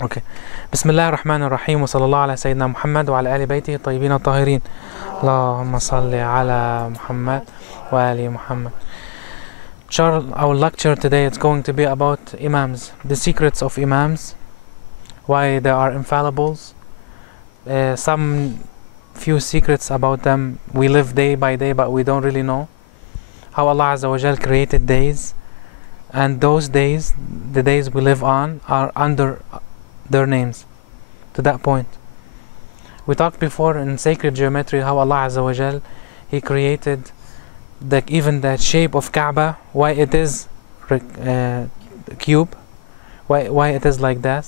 اوكي. بسم الله الرحمن الرحيم وصلى الله على سيدنا محمد وعلى آل بيته الطيبين الطاهرين. اللهم صل على محمد وآل محمد. Our lecture today is going to be about Imams, the secrets of Imams, why they are infallibles, some few secrets about them we live day by day but we don't really know, how Allah Azza wa Jal created days, and those days, the days we live on, are under their names. To that point, we talked before in sacred geometry how Allah Azza wa Jal, He created even the shape of Kaaba, why it is cube, why it is like that,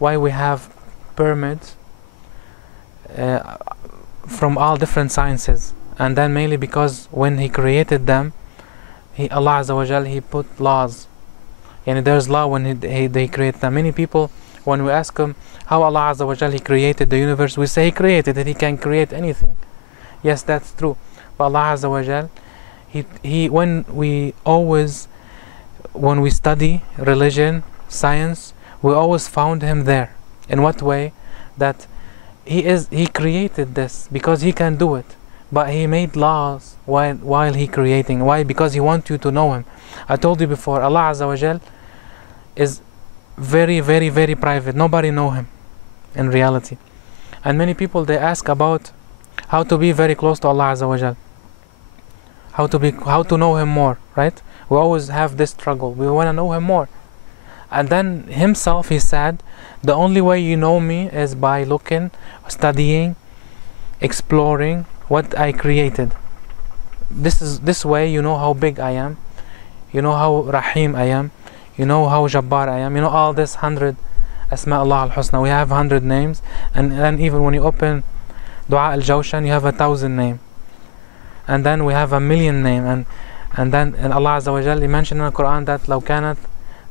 why we have pyramids from all different sciences, and then mainly because when He created them, Allah Azza wa Jal, He put laws, and there's law when they create them. Many people, when we ask them how Allah Azza wa Jal, He created the universe, we say He created it, He can create anything. Yes, that's true. But Allah Azza wa Jal, when we study religion, science, we always found Him there. In what way? That He created this because He can do it. But He made laws while He creating. Why? Because He wants you to know Him. I told you before, Allah Azza wa Jal is very, very, very private. Nobody know Him in reality. And many people, they ask about how to be very close to Allah Azza wa Jal. How to know Him more, right? We always have this struggle. We want to know Him more. And then Himself, He said, the only way you know me is by looking, studying, exploring what I created. This way you know how big I am, you know how Rahim I am, you know how Jabbar I am, you know all this 100 Asma Allah al-Husna. We have 100 names, and then even when you open Dua al-Jawshan, you have 1,000 names, and then we have 1,000,000 names, and then Allah Azza wa Jal, He mentioned in the Quran that لو كانت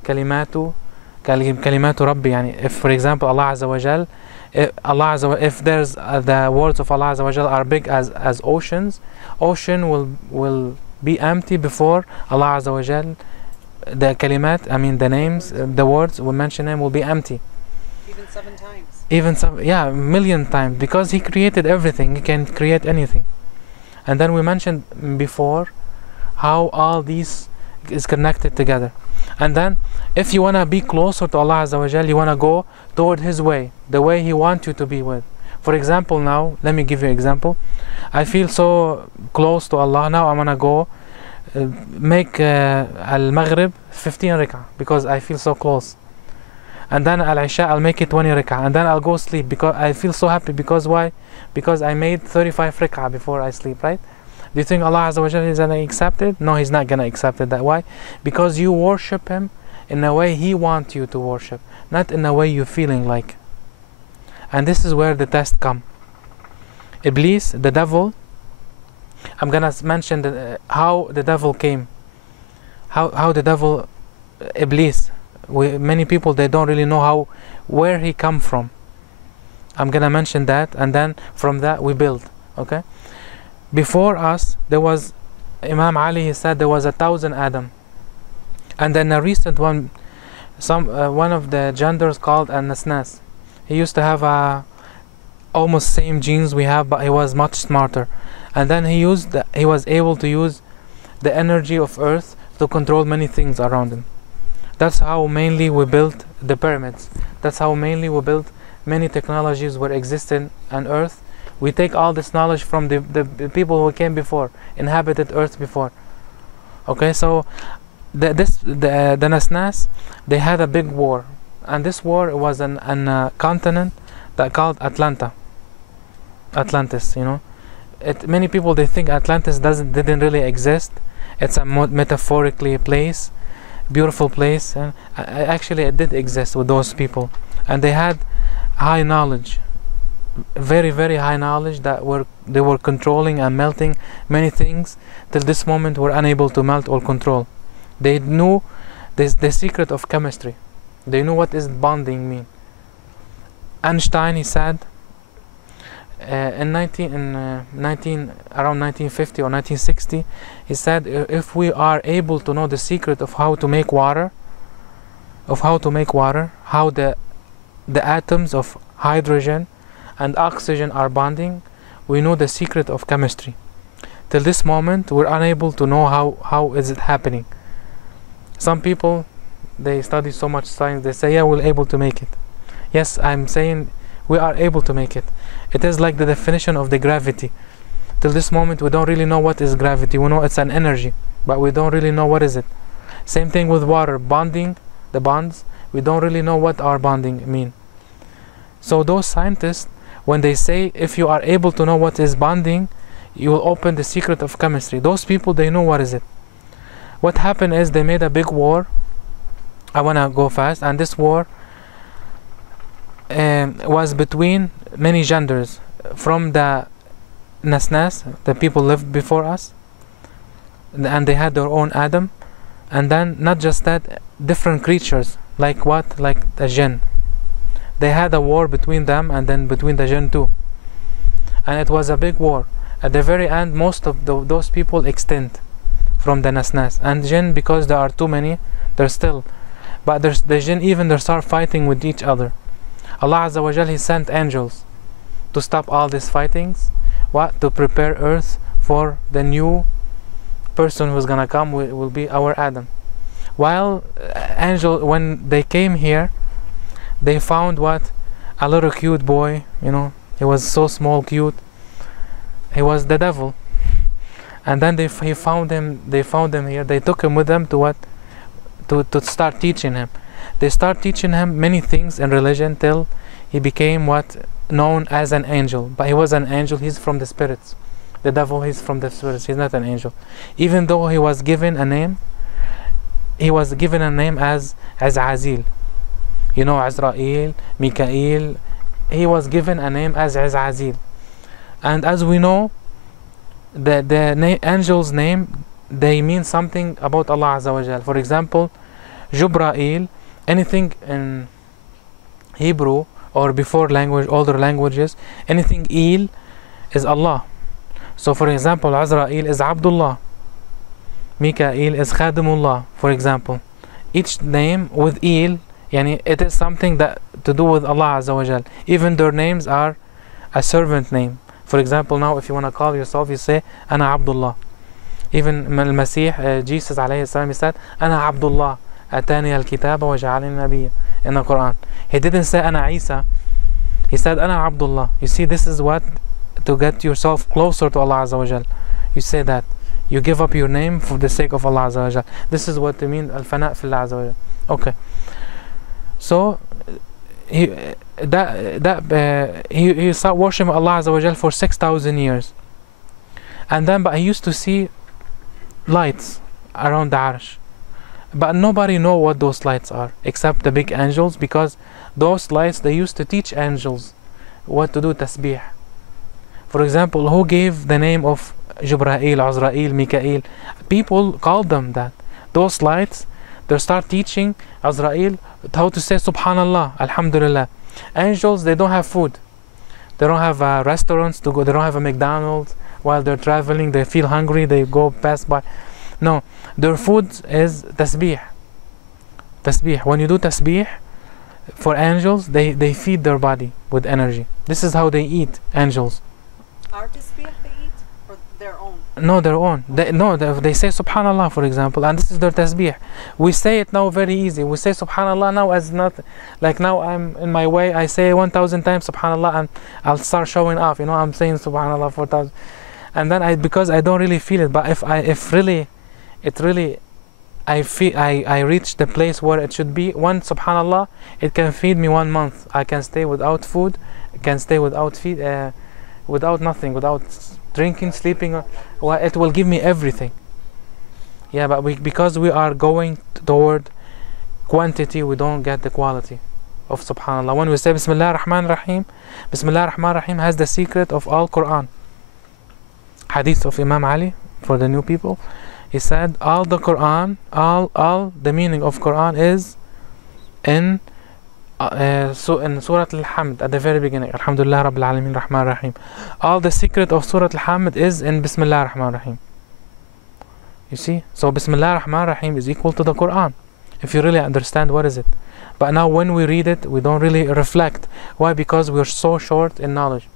كلمات ربي, يعني if for example Allah Azza wa Jal, if there's the words of Allah Azza wa Jal are big as oceans, ocean will be empty before Allah Azza wa Jal, the kalimat, I mean the names, the words we mention Him will be empty. Even 7 times. Even some, yeah, 1,000,000 times, because He created everything. He can create anything. And then we mentioned before how all these is connected together. And then if you want to be closer to Allah Azza wa Jal, you want to go toward His way, the way He wants you to be with. For example, now, let me give you an example. I feel so close to Allah. Now I'm going to go make Al-Maghrib 15 rak'ah because I feel so close. And then Al-Isha, I'll make it 20 rak'ah. And then I'll go sleep because I feel so happy. Because why? Because I made 35 rak'ah before I sleep, right? Do you think Allah Azza wa Jal is going to accept it? No, He's not going to accept it. That why? Because you worship Him in a way He wants you to worship, not in a way you're feeling like. And this is where the test comes. Iblis, the devil, I'm going to mention how the devil came. How the devil, Iblis, many people, they don't really know where he come from. I'm going to mention that, and then from that we build. Okay? Before us, there was Imam Ali, he said there was 1,000 Adam. And then a recent one, one of the genders called An-Nasnas. He used to have almost same genes we have, but he was much smarter. And then he was able to use the energy of earth to control many things around him. That's how mainly we built the pyramids. That's how mainly we built many technologies were existing on earth. We take all this knowledge from the people who came before, inhabited earth before. Okay, so the Nasnas, they had a big war, and this war was an continent that called Atlantis. You know, many people, they think Atlantis didn't really exist. It's a metaphorically place, beautiful place, and actually it did exist with those people, and they had high knowledge. Very, very high knowledge that they were controlling and melting many things till this moment were unable to melt or control. They knew the secret of chemistry. They knew what is bonding mean. Einstein, he said around 1950 or 1960, he said if we are able to know the secret of how to make water, how the the atoms of hydrogen and oxygen are bonding, we know the secret of chemistry. Till this moment, we're unable to know how is it happening. Some people, they study so much science, they say, yeah, we're able to make it. Yes, I'm saying we are able to make it. It is like the definition of the gravity. Till this moment, we don't really know what is gravity. We know it's an energy, but we don't really know what is it. Same thing with water, bonding, the bonds, we don't really know what our bonding mean. So those scientists, when they say, if you are able to know what is bonding, you will open the secret of chemistry. Those people, they know what is it. What happened is they made a big war. I want to go fast. And this war was between many genders. From the Nasnas, the people lived before us, and they had their own Adam. And then not just that, different creatures, like what? Like the jinn. They had a war between them, and then between the jinn too. And it was a big war. At the very end, most of those people extinct from the Nasnas. And jinn, because there are too many, they're still. But there's the jinn, even they start fighting with each other. Allah Azza wa Jal, He sent angels to stop all these fightings. What? To prepare earth for the new person who's gonna come, will be our Adam. While angel, when they came here, they found what? A little cute boy, you know, he was so small, cute. He was the devil. And then they found him here. They took him with them to what? To start teaching him. They start teaching him many things in religion till he became what? Known as an angel. But he was an angel, he's from the spirits. The devil, he's from the spirits, he's not an angel. Even though he was given a name, as Azil. You know, Azrael, Mikael, he was given a name as Azil. And as we know, the angel's name, they mean something about Allah Azza wa Jal. For example, Jubrail, anything in Hebrew or before language, older languages, anything Il is Allah. So for example, Azrael is Abdullah, Mikael is Khadimullah, for example. Each name with Il, yani it is something that to do with Allah Azza wa Jal. Even their names are a servant name. For example, now if you want to call yourself, you say Ana Abdullah. Even Al-Masih, Jesus alayhi salam, he said Ana Abdullah, Atani al-Kitaba wa ja'alani nabiyya in the Quran. He didn't say Ana Isa, he said Ana Abdullah. You see, this is what, to get yourself closer to Allah Azza wa Jal. You say that. You give up your name for the sake of Allah Azza wa Jal. This is what they mean, Al-Fana' fi Allah Azza wa Jal. Okay. So, he started worshiping Allah Azza wa Jal for 6,000 years. And then, but he used to see lights around the Arsh. But nobody know what those lights are, except the big angels, because those lights, they used to teach angels what to do tasbih. For example, who gave the name of Jibrail, Azrael, Mikael? People called them that. Those lights, they start teaching Azrael how to say Subhanallah, Alhamdulillah. Angels, they don't have food. They don't have restaurants to go. They don't have a McDonald's. While they're traveling, they feel hungry, they go pass by. No, their food is tasbih. Tasbih. When you do tasbih, for angels, they feed their body with energy. This is how they eat, angels. Our tasbih they eat, or their own? No, their own. They say Subhanallah, for example, and this is their tasbih. We say it now very easy. We say Subhanallah now as not, like now I'm in my way, I say 1,000 times Subhanallah and I'll start showing off, you know, I'm saying Subhanallah 4,000. And then because I don't really feel it, but if I reach the place where it should be, one Subhanallah, it can feed me 1 month. I can stay without food, I can stay without without nothing, without drinking, sleeping. Well, it will give me everything. Yeah, but because we are going toward quantity, we don't get the quality of Subhanallah. When we say Bismillah ar-Rahman ar-Rahim, Bismillah ar-Rahman ar-Rahim has the secret of all Quran. Hadith of Imam Ali, for the new people, he said all the Quran, all the meaning of Quran is in Surah Al-Hamd at the very beginning. Alhamdulillah Rabbil Alameen Rahman Rahim. All the secret of Surah Al-Hamd is in Bismillah Rahman Rahim. You see, so Bismillah Rahman Rahim is equal to the Quran, if you really understand what is it. But now when we read it, we don't really reflect. Why? Because we're so short in knowledge.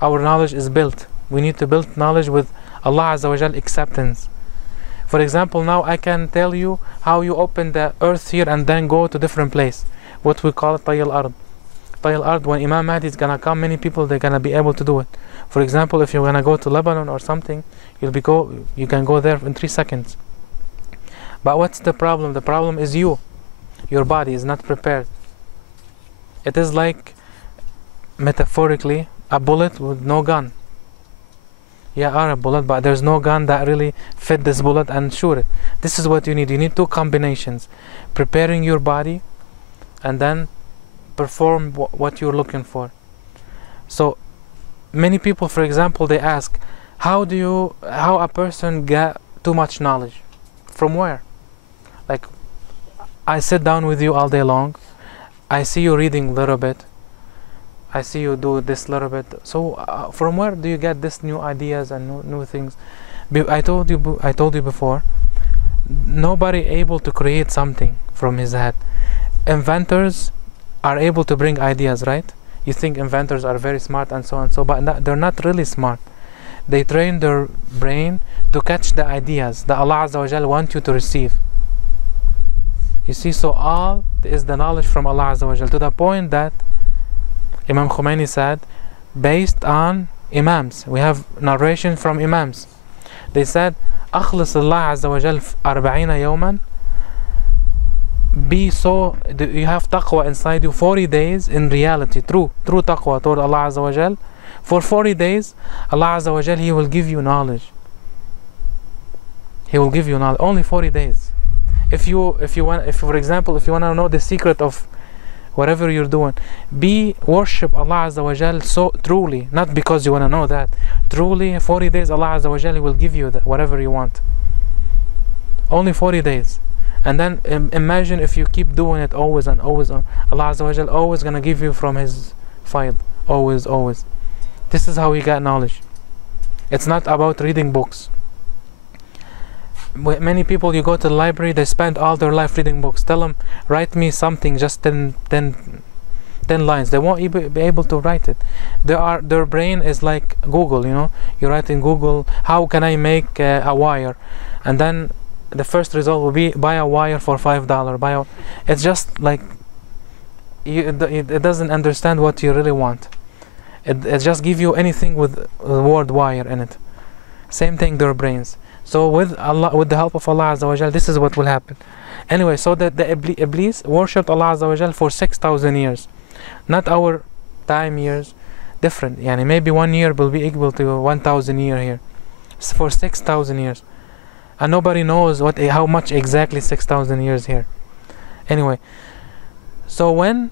Our knowledge is built. We need to build knowledge with Allah Azza wa Jal acceptance. For example, now I can tell you how you open the earth here and then go to different place. What we call Tayal Ard. Tayal Ard, when Imam Mahdi is gonna come, many people they're gonna be able to do it. For example, if you're gonna go to Lebanon or something, you can go there in 3 seconds. But what's the problem? The problem is you. Your body is not prepared. It is like, metaphorically, a bullet with no gun. Yeah, a bullet, but there's no gun that really fit this bullet and shoot it. This is what you need. You need two combinations: preparing your body and then perform what you're looking for. So many people, for example, they ask, how a person get too much knowledge? From where? Like, I sit down with you all day long, I see you reading a little bit, I see you do this little bit. So from where do you get this new ideas and new things? I told you before, nobody able to create something from his head. Inventors are able to bring ideas, right? You think inventors are very smart and so on, but they're not really smart. They train their brain to catch the ideas that Allah Azza wa Jal want you to receive. You see, so all is the knowledge from Allah Azza wa Jal, to the point that Imam Khomeini said, based on Imams, we have narration from Imams. They said, أخلص الله عز وجل 40 يوما. Be so, you have taqwa inside you 40 days in reality, true taqwa toward Allah Azza wa Jal. For 40 days, Allah Azza wa Jal, He will give you knowledge. He will give you knowledge, only 40 days. If for example, if you want to know the secret of whatever you're doing, worship Allah Azza wa Jal so truly, not because you want to know that. Truly, 40 days Allah Azza wa Jal will give you whatever you want. Only 40 days. And then imagine if you keep doing it always and always on. Allah Azza wa Jal always gonna give you from His file. Always. This is how we get knowledge. It's not about reading books. Many people, you go to the library, they spend all their life reading books. Tell them, write me something, just 10 lines. They won't be able to write it. Their brain is like Google, you know. You write in Google, how can I make a wire? And then the first result will be, buy a wire for $5. It's just like, it doesn't understand what you really want. It just give you anything with the word wire in it. Same thing, their brains. So with the help of Allah Azza wa Jal, this is what will happen. Anyway, so that the Iblis worshipped Allah Azza wa Jal for 6,000 years. Not our time years, different. Yani maybe 1 year will be equal to 1,000 years here. For 6,000 years. And nobody knows how much exactly 6,000 years here. Anyway, so when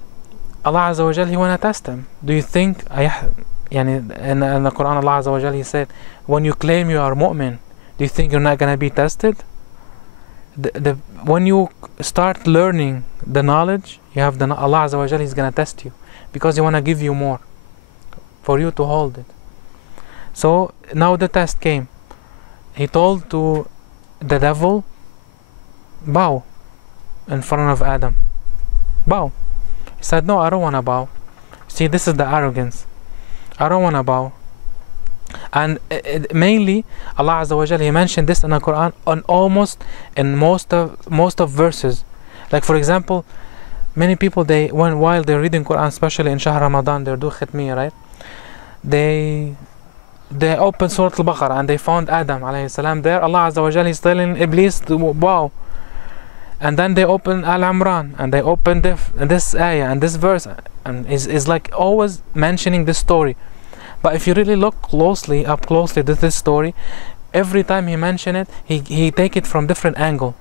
Allah Azza wa Jal, He wanna test him. Do you think, in the Quran, Allah Azza wa Jal, He said, when you claim you are mu'min, do you think you're not gonna be tested? When you start learning the knowledge, you have Allah Azza wa Jal, He's gonna test you, because He wanna give you more, for you to hold it. So now the test came. He told to the devil, bow in front of Adam. Bow. He said, no, I don't wanna bow. See, this is the arrogance. I don't wanna bow. And mainly Allah Azza wa Jal, He mentioned this in the Quran on almost in most of verses. Like for example, many people, while they're reading Quran, especially in Shahr Ramadan, they do khitmiya, right? They open Surah Al-Baqarah and they found Adam alayhi salam there. Allah Azza wa Jal, He's telling Iblis to bow. And then they open Al-Imran and they open this ayah and this verse, and is like always mentioning this story. But if you really look up closely to this story, every time He mention it, he take it from different angle.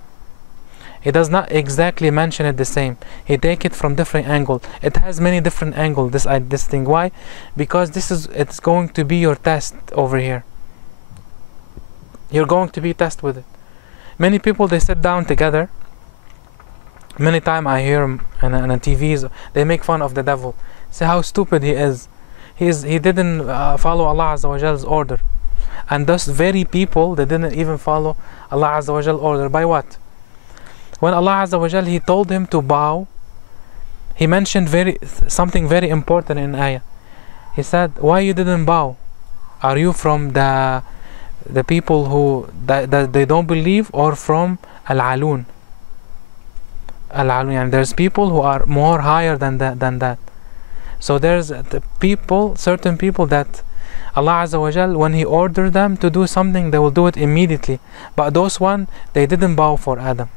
He does not exactly mention it the same. He take it from different angle. It has many different angles, this thing. Why? Because it's going to be your test over here. You're going to be tested with it. Many people, they sit down together. Many times I hear them on TVs, they make fun of the devil. Say how stupid he is. He didn't follow Allah Azza wa Jal's order. And those very people, they didn't even follow Allah Azza wa Jal's order. By what? When Allah Azza wa Jal, He told him to bow, he mentioned something very important in ayah. He said, why you didn't bow? Are you from the people who that they don't believe, or from al-alun? Al-alun, and there's people who are more higher than that. So there's certain people that Allah Azza wa Jal, when He ordered them to do something, they will do it immediately. But those they didn't bow for Adam.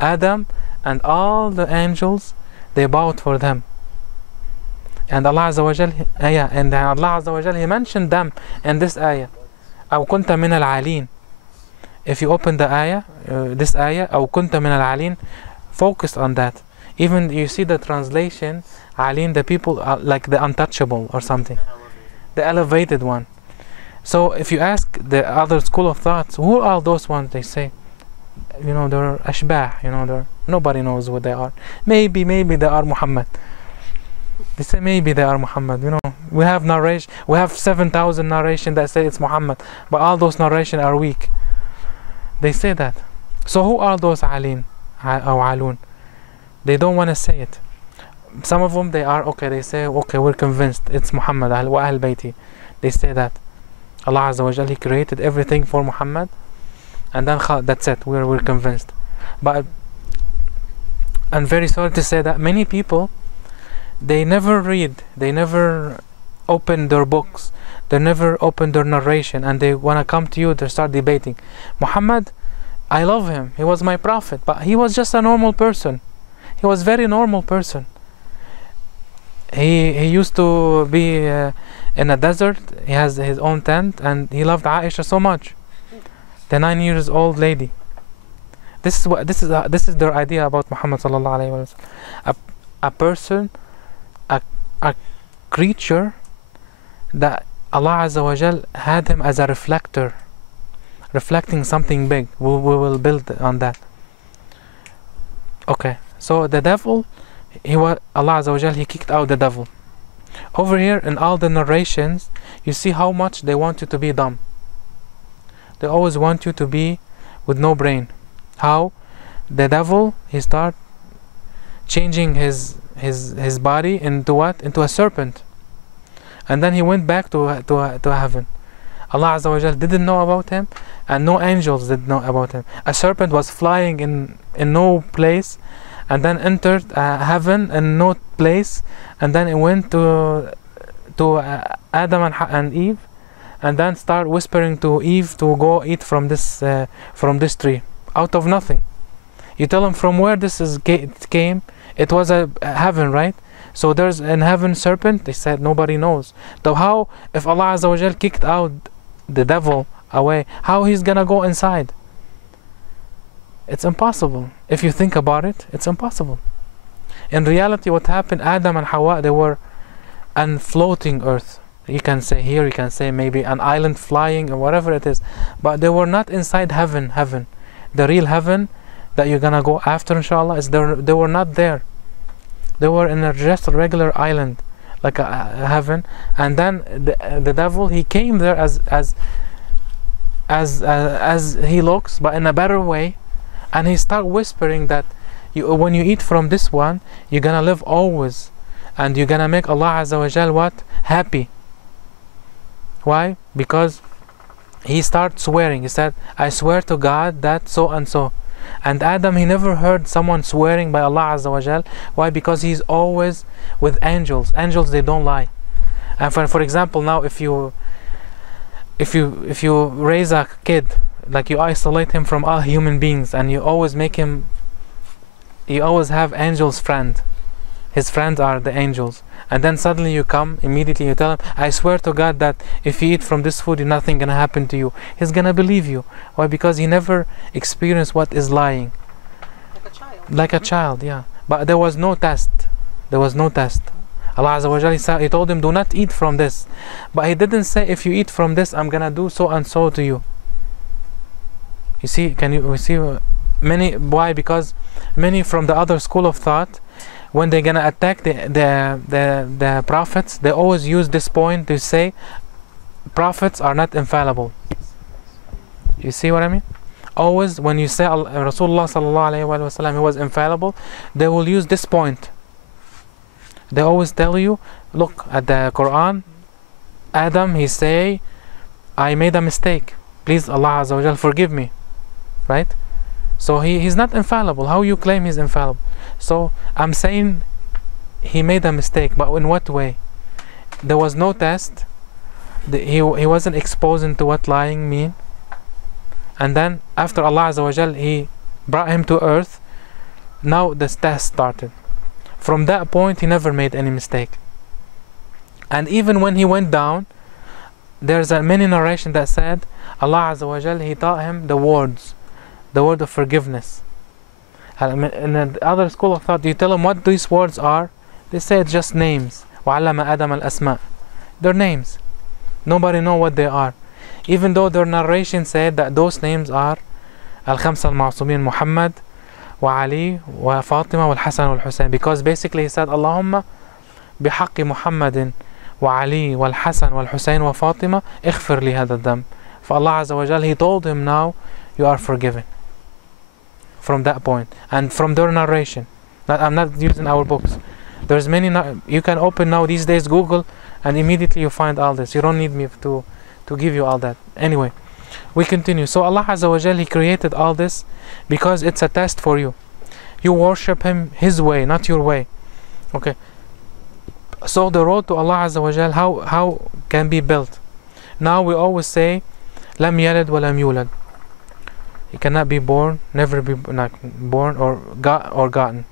Adam and all the angels, they bowed for them. And Allah Azza wa Jal, and Allah Azza wa Jal, He mentioned them in this ayah. أو كنت من العالين. If you open the ayah, this ayah, أو كنت من العالين, focus on that. Even you see the translation, Alin, the people are like the untouchable or something, the elevated one. So if you ask the other school of thoughts, who are those ones? They say, they're ashbah. Nobody knows what they are. Maybe they are Muhammad. They say maybe they are Muhammad. We have narration. We have 7,000 narration that say it's Muhammad, but all those narration are weak. They say that. So who are those Alin or Alun? They don't want to say it. Some of them, they are okay. They say, okay, we're convinced it's Muhammad Ahl Albeit. They say that Allah Azza wa Jal, He created everything for Muhammad, and then that's it. We're convinced. But I'm very sorry to say that many people, they never read, they never open their books, they never open their narration, and they want to come to you to start debating. Muhammad, I love him. He was my prophet, but he was just a normal person. He was very normal person. He used to be in a desert. He has his own tent, and he loved Aisha so much, the 9-year-old lady. This is their idea about Muhammad sallallahu alaihi wasallam. A person, a creature that Allah Azza wa Jal had him as a reflector, reflecting something big. We will build on that. Okay. So the devil, Allah Azza wa Jal, He kicked out the devil. Over here in all the narrations, you see how much they want you to be dumb. They always want you to be with no brain. How the devil, he start changing his body into what? Into a serpent. And then he went back to heaven. Allah Azza wa Jal didn't know about him, and no angels did know about him. A serpent was flying in no place, and then entered heaven in no place, and then it went to Adam and Eve, and then start whispering to Eve to go eat from this tree, out of nothing. You tell them from where it came. It was a heaven, right? So there's in heaven serpent. They said nobody knows. So how, if Allah Azza wa Jal kicked out the devil away, how he's gonna go inside? It's impossible. If you think about it, it's impossible. In reality, what happened, Adam and Hawa, they were on floating earth. You can say here, you can say maybe an island flying or whatever it is, but they were not inside heaven. The real heaven that you're gonna go after, inshallah, they were not there. They were in just a regular island, like a heaven. And then the devil, he came there as he looks, but in a better way. And he started whispering that when you eat from this one, you're gonna live always, and you're gonna make Allah Azza wa Jal what? Happy. Why? Because he started swearing. He said, I swear to God that so and so. And Adam, he never heard someone swearing by Allah Azza wa Jal. Why? Because he's always with angels. Angels, they don't lie. And for example, now if you raise a kid, like you isolate him from all human beings, and you always have angels friend. His friends are the angels. And then suddenly you come, immediately you tell him, I swear to God that if you eat from this food, nothing gonna happen to you. He's gonna believe you. Why? Because he never experienced what is lying. Like a child. Like a child, yeah. But there was no test. Allah Azza wa Jalla, He told him, do not eat from this. But He didn't say, if you eat from this, I'm gonna do so and so to you. You see, we see many. Why? Because many from the other school of thought, when they're gonna attack the prophets, they always use this point to say prophets are not infallible. You see what I mean? Always when you say Rasulullah sallallahu alaihi wasallam, he was infallible, they will use this point They always tell you, look at the Quran, Adam, he say, I made a mistake. Please, Allah Azza wa Jal, forgive me. Right? So he's not infallible. How you claim he's infallible? So I'm saying he made a mistake, but in what way? There was no test. He wasn't exposed into what lying mean. And then after Allah Azza wa Jal, he brought him to earth. Now the test started. From that point, he never made any mistake. And even when he went down, there's a many narration that said Allah Azza wa Jal, he taught him the words, the word of forgiveness. And in the other school of thought, you tell them what these words are, they say it's just names. وَعَلَّمَ آدَمَ الْأَسْمَاءِ. They're names. Nobody know what they are. Even though their narration said that those names are Al-Khamsa al-Ma'sumin, Muhammad, wa Ali, wa Fatima, wal Hasan wal Hussein. Because basically he said, Allahumma bihaqqi Muhammadin, wa Ali, wal Hasan, wal Hussein, wa Fatima, ighfir li hada dam. For Allah Azza wa Jal, he told him, now you are forgiven. From that point. And from their narration. I'm not using our books. There's many, you can open now these days Google and immediately you find all this. You don't need me to give you all that. Anyway, we continue. So Allah Azza wa Jal, he created all this because it's a test for you. You worship him his way, not your way. Okay. So the road to Allah Azza wa Jal, how can be built? Now we always say, Lam yalid wa lam yulad. He cannot be born, never be born or gotten.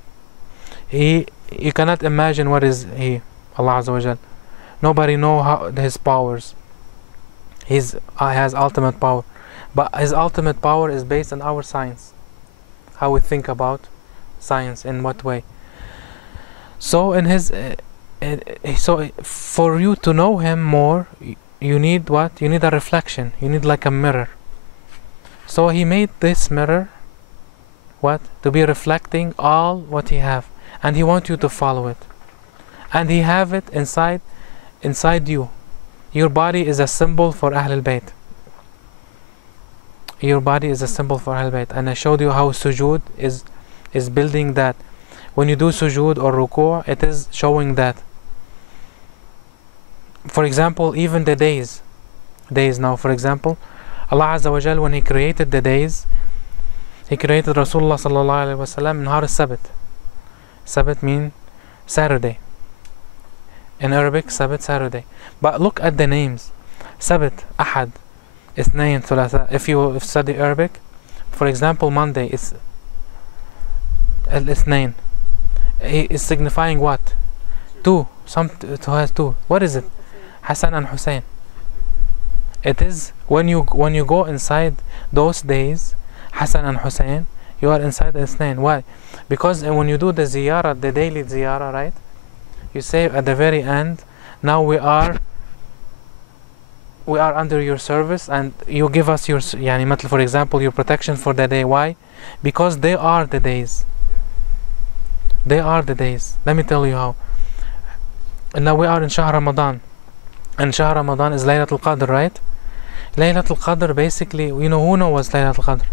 You cannot imagine what is he, Allah Azza wa Jal. Nobody know his powers. He has ultimate power. But his ultimate power is based on our science. How we think about science, in what way. So in his so for you to know him more, you need what? You need a reflection. You need like a mirror. So he made this mirror what? To be reflecting all what he have. And he wants you to follow it. And he have it inside you. Your body is a symbol for Ahl Albeit. Your body is a symbol for Ahl Albeit. And I showed you how sujood is building that. When you do sujood or ruku', it is showing that. For example, even the days now, for example, Allah Azza wa Jal, when he created the days, he created Rasulullah sallallahu alaihi wasallam in Nahar al-Sabt. Sabt mean Saturday. In Arabic, Sabt, Saturday. But look at the names. Sabt, Ahad, Ithnain, Thulatha. If you study Arabic, for example, Monday is Al-Ithnain. It is signifying what? Two. It has two. What is it? Hassan and Hussein. It is when you go inside those days, Hassan and Hussein, you are inside Ithnain. Why? Because when you do the ziyarah, the daily ziyarah, right? You say at the very end, now we are under your service, and you give us your, for example, your protection for the day. Why? Because they are the days. They are the days. Let me tell you how. And now we are in Shahr Ramadan, and Shahr Ramadan is Laylatul Qadr, right? Laylatul Qadr, basically, who knows Laylatul Qadr?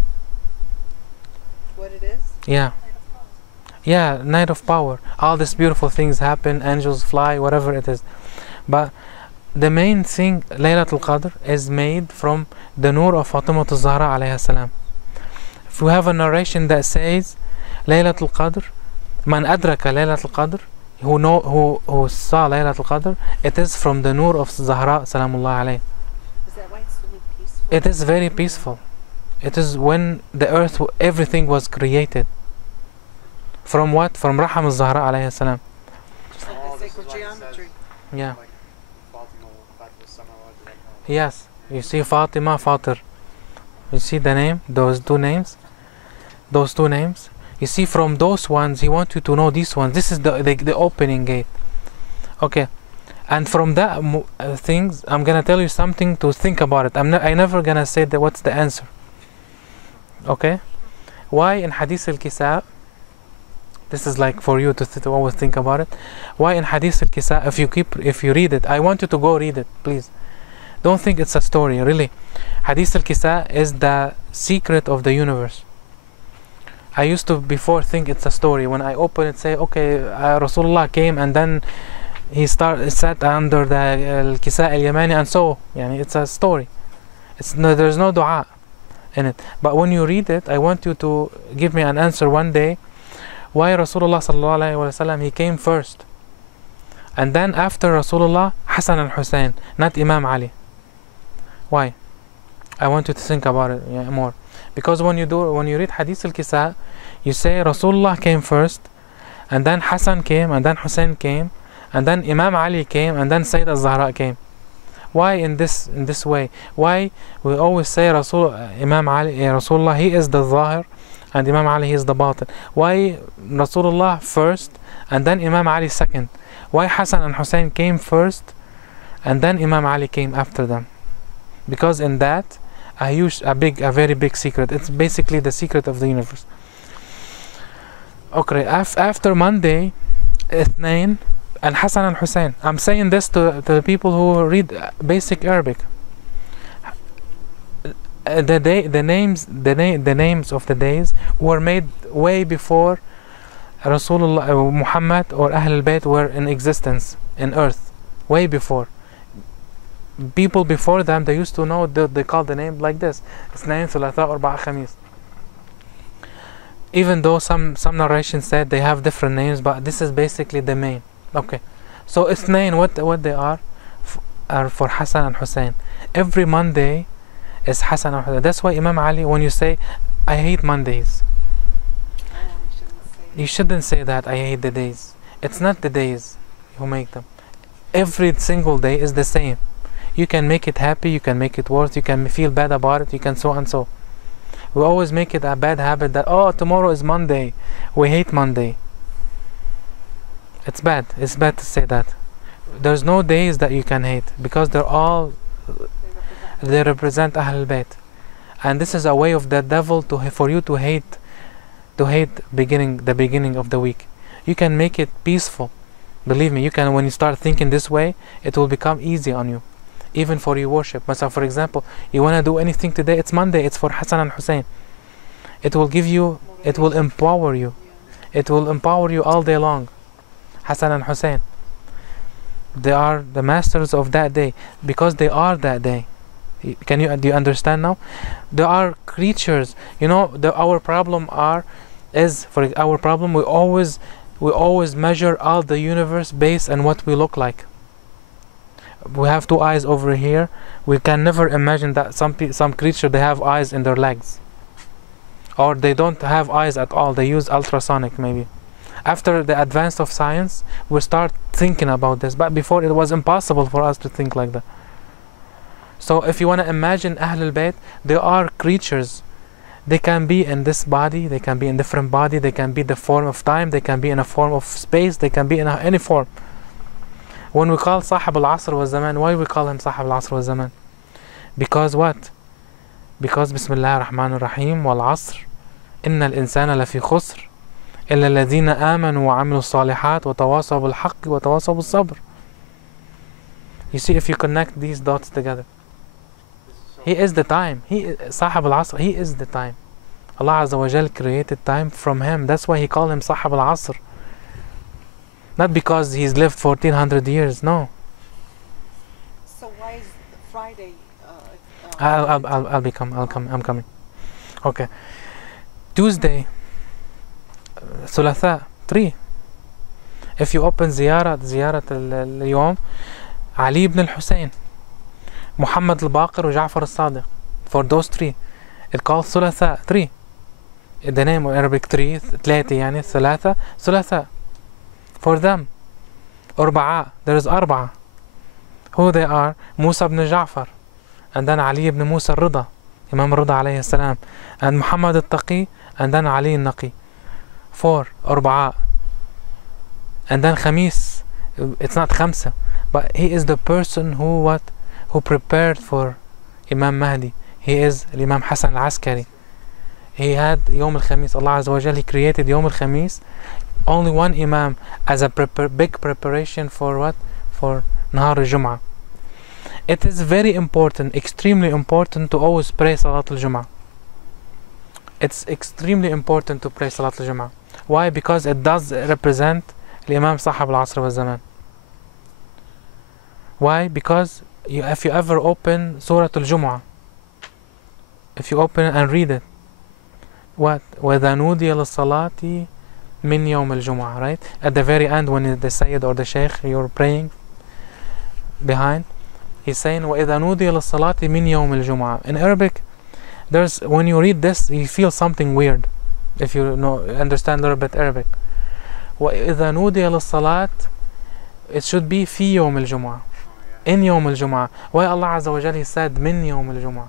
What it is? Yeah. Yeah, night of power. All these beautiful things happen, angels fly, whatever it is. But the main thing, Laylatul Qadr, is made from the nur of Fatima al-Zahra alayha salam. If we have a narration that says, Laylatul Qadr, man adraka Laylatul Qadr, who saw Laylatul Qadr, it is from the nur of Zahra salamullah alayha. Is that why it's so peaceful? It is very peaceful. It is when the earth, everything was created. From what? From Raham al-Zahra alayhi salam. Just like the sacred geometry. Yeah. Yes. You see Fatima, Fatir. You see the name? Those two names? Those two names? You see, from those ones, he wants you to know these ones. This is the opening gate. Okay. And from that things, I'm gonna tell you something to think about it. I'm never gonna say that what's the answer. Okay? Why in Hadith al-Kisa, this is like for you to always think about it. Why in Hadith al-Kisa, if you read it, I want you to go read it, please. Don't think it's a story, really. Hadith al-Kisa is the secret of the universe. I used to before think it's a story. When I open it, say, okay, Rasulullah came and then he sat under the al-Kisa al-Yamani, and so yani it's a story. There's no dua in it. But when you read it, I want you to give me an answer one day why Rasulullah sallallahu alaihi wasallam he came first, and then after Rasulullah, Hassan and Hussein, not Imam Ali. Why? I want you to think about it more, because when you read Hadith al-Kisa, you say Rasulullah came first, and then Hassan came, and then Hussein came, and then Imam Ali came, and then Sayyid al-Zahra came. Why in this way? Why we always say Imam Ali, Rasulullah, he is the Zahir, and Imam Ali, he is the Batin? Why Rasulullah first, and then Imam Ali second? Why Hassan and Hussein came first, and then Imam Ali came after them? Because in that, a very big secret. It's basically the secret of the universe. Okay, after Monday, Ithnain, and Hassan and Hussein. I'm saying this to the people who read basic Arabic. The names of the days were made way before Rasulullah, Muhammad, or Ahl Albeit were in existence in earth. Way before. People before them, they used to know they called the name like this: Ithnain, Thulatha, Arba'a, Khamis. Even though some narrations said they have different names, but this is basically the main. Okay, so Ithnain, what they are for Hassan and Hussein. Every Monday is Hassan and Hussein. That's why Imam Ali, when you say, I hate Mondays, you shouldn't say that, I hate the days. It's not the days who make them. Every single day is the same. You can make it happy, you can make it worse, you can feel bad about it, you can so and so. We always make it a bad habit that, oh, tomorrow is Monday, we hate Monday. It's bad to say that. There's no days that you can hate, because they represent Ahl Albeit. And this is a way of the devil for you to hate the beginning of the week. You can make it peaceful. Believe me, you can. When you start thinking this way, it will become easy on you, even for your worship. So for example, you want to do anything today, it's Monday, it's for Hassan and Hussein. It will give you, it will empower you. It will empower you all day long. Hassan and Hussein, they are the masters of that day, because they are that day. Do you understand now? There are creatures, our problem we always measure all the universe based on what we look like. We have two eyes over here. We can never imagine that some creature, they have eyes in their legs, or they don't have eyes at all. They use ultrasonic maybe. After the advance of science, we start thinking about this, but before it was impossible for us to think like that. So if you want to imagine Ahl Albeit, they are creatures. They can be in this body, they can be in different body, they can be the form of time, they can be in a form of space, they can be in any form. When we call Sahib al-Asr wa Zaman, why we call him Sahib al-Asr wa Zaman? Because what? Because Bismillah ar-Rahman ar-Rahim, wal-Asr, inna al-insana lafi khusr, illa alladhina amanu wa amilu salihat, wa tawasaw bil-haqq, wa tawasaw bil-sabr. You see, if you connect these dots together, he is the time. Sahib al-Asr, he is the time. Allah Azza wa Jal created time from him. That's why he called him Sahib al-Asr. Not because he's lived 1400 years, no. So why is Friday? I'm coming. Okay. Tuesday, Thulatha, 3. If you open زيارة اليوم, Ali ibn al-Hussein, Mohamed al-Baqir, and Ja'far al-Sadiq. For those 3, it calls Thulatha, 3. The name of Arabic 3, ثلاثة يعني ثلاثة, Thulatha. For them, Arba'a, there is Arba'a. Who they are? Musa ibn Ja'far, and then Ali ibn Musa al-Rida, Imam Rida alayhi salam, and Muhammad al-Taqi, and then Ali al-Naqi. 4, Arba'a. And then Khamis, it's not Khamsa, but he is the person who prepared for Imam Mahdi. He is Imam Hassan al-Askari. He had Yawm al-Khamis. Allah Azza wa Jal, he created Yawm al-Khamis, only one Imam, as a big preparation for what? For Nahar al-Jum'ah. It is very important, extremely important, to always pray Salat al-Jum'ah. it's extremely important to pray Salat al-Jum'ah. Why? Because it does represent Imam Sahab al-Asr wa Zaman. Why? Because if you ever open Surah al-Jum'ah, if you open it and read it, what? وَإِذَا نُودِيَ لِلصَّلَاةِ مِنْ يَوْمِ الْجُمُعَةِ, right? At the very end, when the Sayyid or the Shaykh you're praying behind, he's saying وَإِذَا نُودِيَ لِلصَّلَاةِ مِنْ يَوْمِ الْجُمُعَةِ. In Arabic, when you read this, you feel something weird if you understand a little bit Arabic. وَإِذَا نُودِيَ لِلصَّلَاةِ, it should be في يوم الجمعة, in يوم الجمعة. Why Allah Azza wa Jal, He said من يوم الجمعة?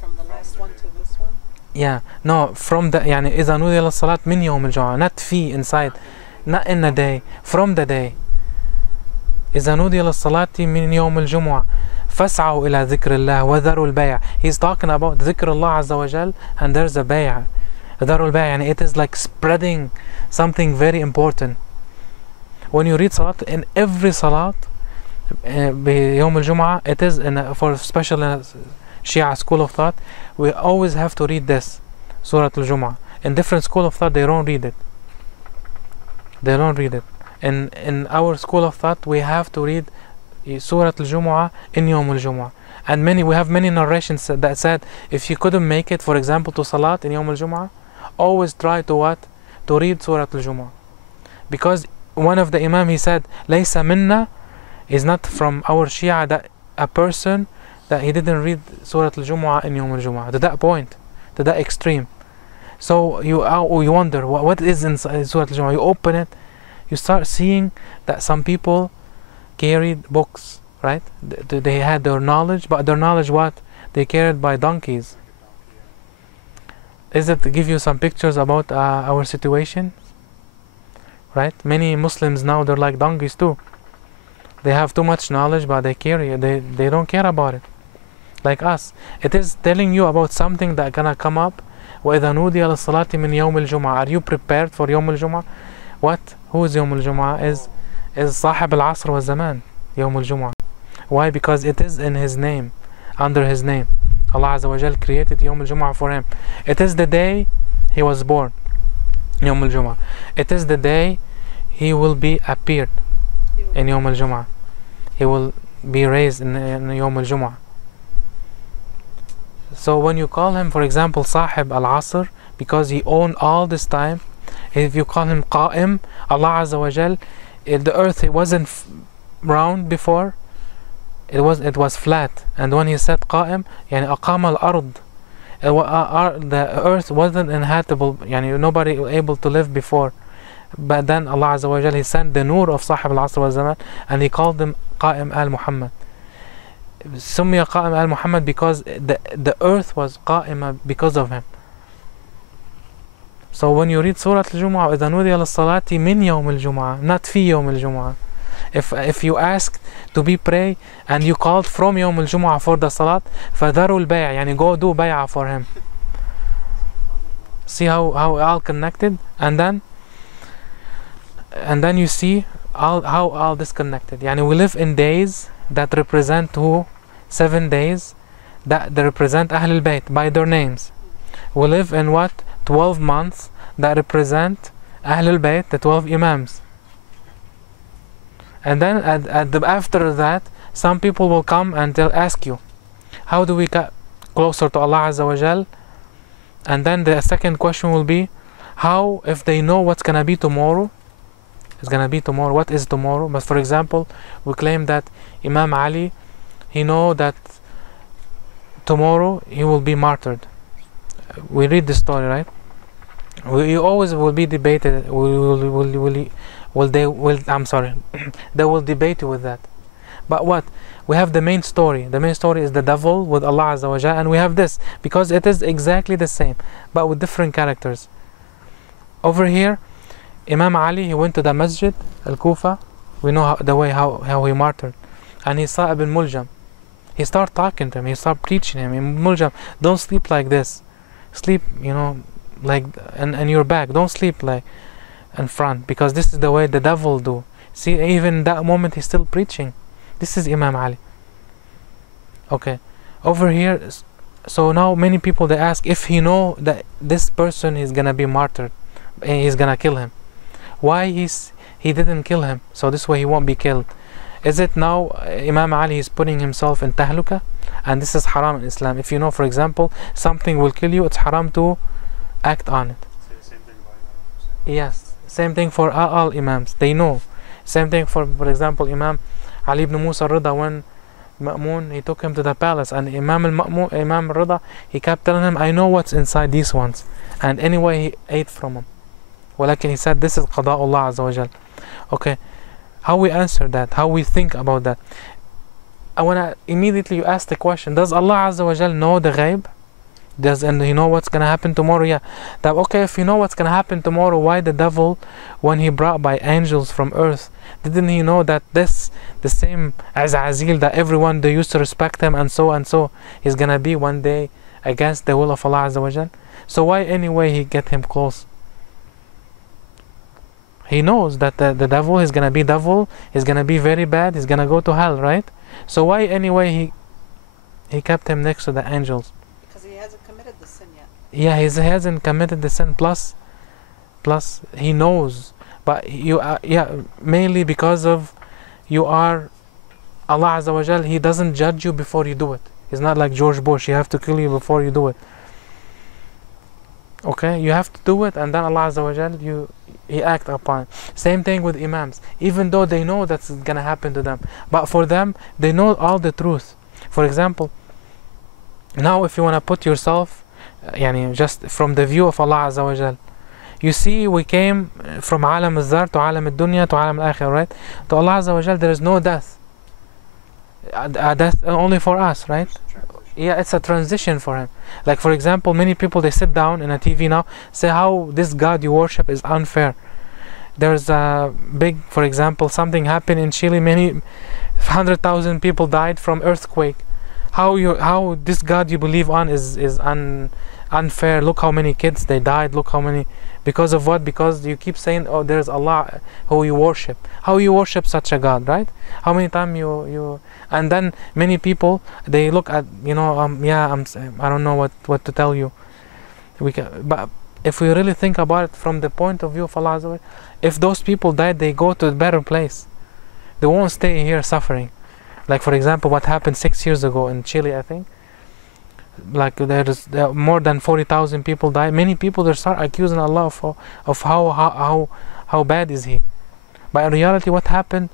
From the last one to this one? Yeah, no, from the, يعني إذا نودي للصلاة من يوم الجمعة, not في inside, not in a day, from the day. إذا نودي للصلاة من يوم الجمعة فاسعوا إلى ذكر الله وذروا البيع. He's talking about ذكر الله عز وجل, and there's a بيع. ذروا البيع, يعني it is like spreading something very important. When you read salat, in every salat بيوم الجمعة, it is for special Shia school of thought, we always have to read this Surah al-Jum'ah. In different school of thought, they don't read it. They don't read it. In our school of thought, we have to read Surah al-Jum'ah in Yawm al-Jum'ah. And we have many narrations that said, if you couldn't make it, for example, to Salat in Yawm al-Jum'ah, always try to what? To read Surah al-Jum'ah. Because one of the Imam, he said, Laysa minna, is not from our Shia, that a person that he didn't read Surah al-Jum'ah in Yawm al-Jum'ah, to that point, to that extreme. So you wonder, what is in Surah al-Jum'ah? You open it, you start seeing that some people carried books, right? They had their knowledge, but their knowledge what? They carried by donkeys. Is it to give you some pictures about our situation? Right? Many Muslims now, they're like donkeys too. They have too much knowledge, but they carry it. They don't care about it. Like us. It is telling you about something that gonna come up. وَإِذَا نُودِيَ لِلصَّلَاةِ مِنْ يَوْمِ الْجُمْعَةِ. Are you prepared for يوم الجمعة? What? Who is يوم الجمعة? Is صاحب العصر والزمان. يوم الجمعة. Why? Because it is in his name, under his name. Allah Azza wa Jal created يوم الجمعة for him. It is the day he was born. يوم الجمعة. It is the day he will be appeared in يوم الجمعة. He will be raised in يوم الجمعة. So when you call him, for example, Sahib al-Asr, because he owned all this time, if you call him Qa'im, Allah Azza wa Jal, the earth, it wasn't round before, it was flat. And when he said Qa'im, يعني أقام الأرض, the earth wasn't inhabitable, يعني nobody able to live before. But then Allah Azza wa Jal, He sent the nur of Sahib al-Asr wa Zaman, and He called them Qa'im al-Muhammad. سمي قائم آل Muhammad because the earth was قائمة because of him. So when you read Surah al-Jum'ah, إذا نودي للصلاة من يوم الجمعة, not في يوم الجمعة. If you asked to be pray and you called from يوم الجمعة for the salat, فذروا البيع, يعني go do bay'ah for him. See how all connected, and then you see how all disconnected. يعني we live in days that represent who? 7 days that they represent Ahl Albeit by their names. We live in what? 12 months that represent Ahl Albeit, the 12 Imams. And then after that, some people will come and they'll ask you, how do we get closer to Allah Azza wa Jal? And then the second question will be, how, if they know what's gonna be tomorrow, it's gonna be tomorrow, what is tomorrow? But for example, we claim that Imam Ali, he know that tomorrow he will be martyred. We read the story, right? We always will be debated. I'm sorry. They will debate you with that. But what? We have the main story. The main story is the devil with Allah Azza wa Jalla, and we have this because it is exactly the same, but with different characters. Over here, Imam Ali, he went to the Masjid al-Kufa. We know the way how he martyred, and he saw Ibn Muljam. He started talking to him. He started preaching him. Ibn Muljam, don't sleep like this. Sleep, like in your back. Don't sleep like in front, because this is the way the devil do. See, even that moment he's still preaching. This is Imam Ali. Okay, over here, So now many people they ask, if he know that this person is gonna be martyred, he's gonna kill him, why he didn't kill him, so this way he won't be killed? Is it now Imam Ali is putting himself in tahluka? And this is haram in Islam. If you know, for example, something will kill you, it's haram to act on it. Same thing about Imam Hussein. Yes, same thing for all Imams, they know. Same thing for example, Imam Ali ibn Musa Rida, when Ma'mun, he took him to the palace, and Imam Rida, he kept telling him, I know what's inside these ones. And anyway, he ate from him. ولكن he said, this is Qada'ullah Azza wa Jal. Okay, how we answer that, how we think about that. I wanna immediately you ask the question, does Allah Azza wa Jal know the ghaib? And he know what's gonna happen tomorrow? Yeah. That okay, if you know what's gonna happen tomorrow, why the devil, when he brought by angels from earth, didn't he know that the same Azazil that everyone they used to respect him and so he's gonna be one day against the will of Allah Azza wa Jal? So why anyway he get him close? He knows that the devil is gonna be devil, he's gonna be very bad, he's gonna go to hell, right? So why anyway he kept him next to the angels? Because he hasn't committed the sin yet. Yeah, he hasn't committed the sin, plus he knows. But you mainly because of you are Allah Azza wa Jal, he doesn't judge you before you do it. He's not like George Bush, you have to kill you before you do it. Okay, you have to do it, and then Allah Azza wa Jal, he act upon it. Same thing with Imams, even though they know that's gonna happen to them, but for them they know all the truth. For example, now if you wanna put yourself just from the view of Allah Azza wa Jal, you see we came from Alam al-Zar to Alam al-Dunya to Alam al-Akhir, right? To Allah Azza wa Jal there is no death. Death only for us, right? Yeah, it's a transition for him. Like for example, many people they sit down in a TV now, say how this God you worship is unfair. There's a big, for example, something happened in Chile, many 100,000 people died from earthquake. How this God you believe on is unfair. Look how many kids they died, look how many, because of what? Because you keep saying, oh, there's Allah who you worship. How you worship such a God, right? How many times you and then many people they look at, I don't know what to tell you. But if we really think about it from the point of view of Allah, if those people died, they go to a better place. They won't stay here suffering. Like for example, what happened 6 years ago in Chile, I think. Like there more than 40,000 people died. Many people they start accusing Allah of how bad is He. But in reality, what happened?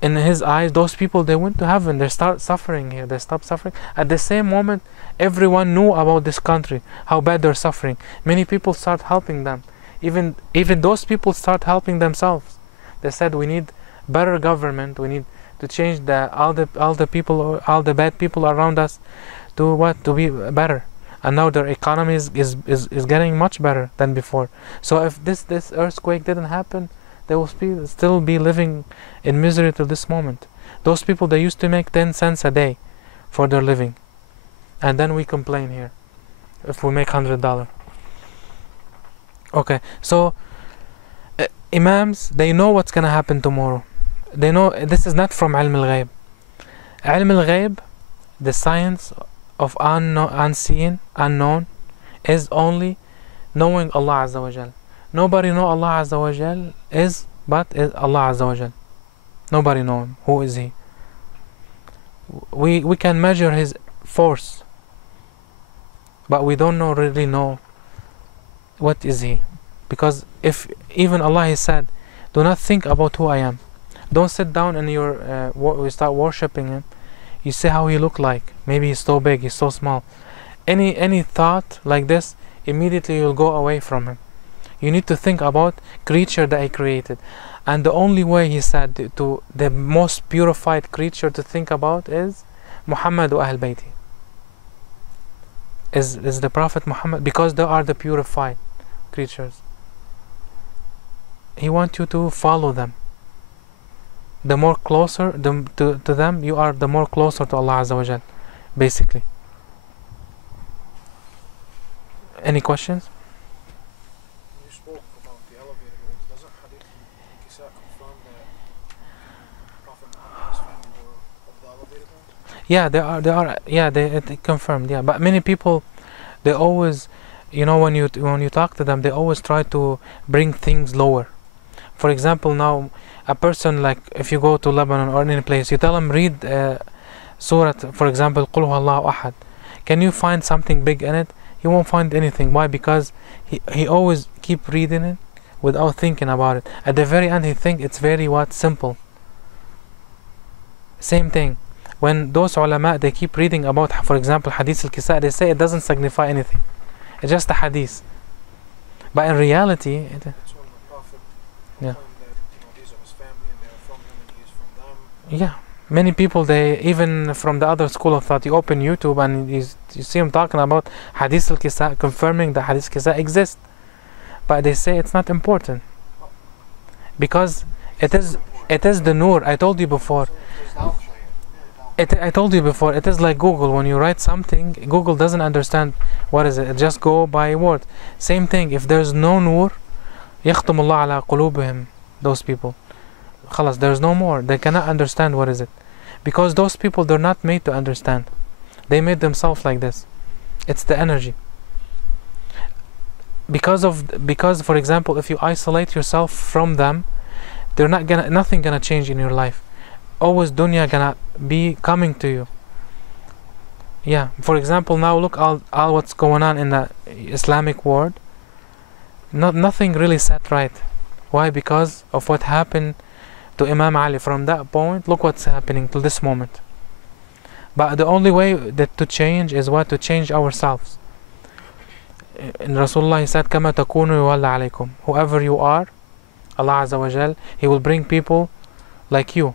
In His eyes, those people they went to heaven. They start suffering here. They stop suffering. At the same moment, everyone knew about this country, how bad they're suffering. Many people start helping them. Even those people start helping themselves. They said we need better government. We need to change all the people, all the bad people around us, to be better. And now their economy is getting much better than before. So if this earthquake didn't happen, they will still be living in misery till this moment. Those people, they used to make 10 cents a day for their living, and then we complain here if we make $100. Okay, so Imams, they know what's gonna happen tomorrow. They know this is not from Ilm al-Ghaib. Ilm al-Ghaib, the science of unseen, unknown, is only knowing Allah Azza wa Jal. Nobody know Allah Azza wa Jal but Allah Azza wa Jal. Nobody know Him. Who is He? We can measure His force, but we don't really know what is He. Because if even Allah He said, do not think about who I am. Don't sit down and we start worshipping Him. You see how He look like. Maybe He's so big, He's so small. Any thought like this, immediately you'll go away from Him. You need to think about creature that He created. And the only way He said to the most purified creature to think about is Mohamed Ahl Albeit. Is the Prophet Muhammad, because they are the purified creatures. He wants you to follow them. The more closer to them you are, the more closer to Allah Azza wa Jal, basically. Any questions? You spoke about the elevator rooms. Doesn't Hadith confirm that Prophet Muhammad's family were of the elevator rooms? Yeah, it confirmed. Yeah, but many people, they always, when you talk to them, they always try to bring things lower. For example, now a person, like if you go to Lebanon or any place, you tell them read Surah, for example, Qul Huwallahu Ahad. Can you find something big in it? He won't find anything. Why? Because he always keep reading it without thinking about it. At the very end, he think it's very simple. Same thing. When those ulama, they keep reading about, for example, Hadith al-Kisa, they say it doesn't signify anything. It's just a hadith. But in reality, That's when the Prophet Yeah. claimed that these are his family and they're from him and he's from them. yeah, many people, they even from the other school of thought, you open YouTube and you see them talking about Hadith al-Kisa, confirming that Hadith al-Kisa exists. But they say it's not important because it is the nur. I told you before. I told you before, it is like Google. When you write something, Google doesn't understand what is it. It just go by word. Same thing. If there's no nur, يختم الله على قلوبهم. Those people, خلاص, there's no more. They cannot understand what is it, because those people, they're not made to understand. They made themselves like this. It's the energy. Because for example, if you isolate yourself from them, nothing gonna change in your life. Always dunya gonna be coming to you. Yeah, for example, now look all what's going on in the Islamic world. Nothing really set right. Why? Because of what happened to Imam Ali. From that point, look what's happening to this moment. But the only way that to change is to change ourselves. In Rasulullah, he said, كَمَا تَكُونُوا يُوَلَّ عَلَيْكُمْ. Whoever you are, Allah Azza wa Jal, He will bring people like you.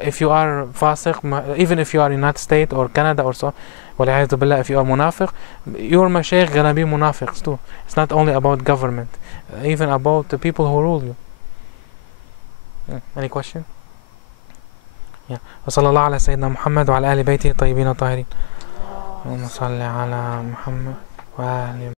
If you are fasiq, even if you are in United States or Canada or so, وَلِعَيْذُ بِاللَّهِ, if you are munafiq, your mashaykh gonna be munafiqs too. It's not only about government, even about the people who rule you. Any question? Yeah. وصلى الله على سيدنا محمد وعلى آل بيته الطيبين الطاهرين. اللهم صل على محمد وآل